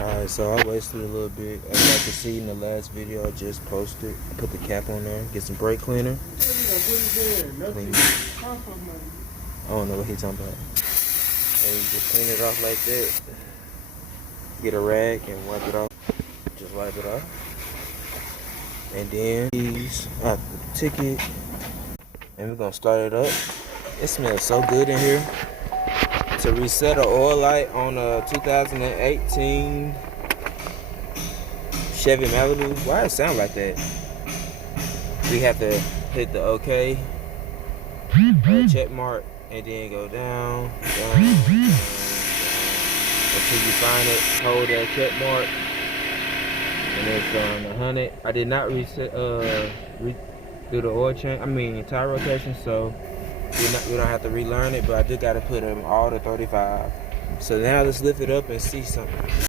Alright, so I wasted a little bit. As y'all can see in the last video I just posted, I put the cap on there, get some brake cleaner. Clean. I don't know what he's talking about. And you just clean it off like that. Get a rag and wipe it off. Just wipe it off. And then these after the ticket. And we're gonna start it up. It smells so good in here. To reset an oil light on a 2018 Chevy Malibu. Why it sound like that? We have to hit the OK, check mark, and then go down, down, until you find it. Hold that check mark, and it's on 100. I did not reset, do the oil change. Tire rotation, so we don't have to relearn it. But I just got to put them all to 35. So now let's lift it up and see something.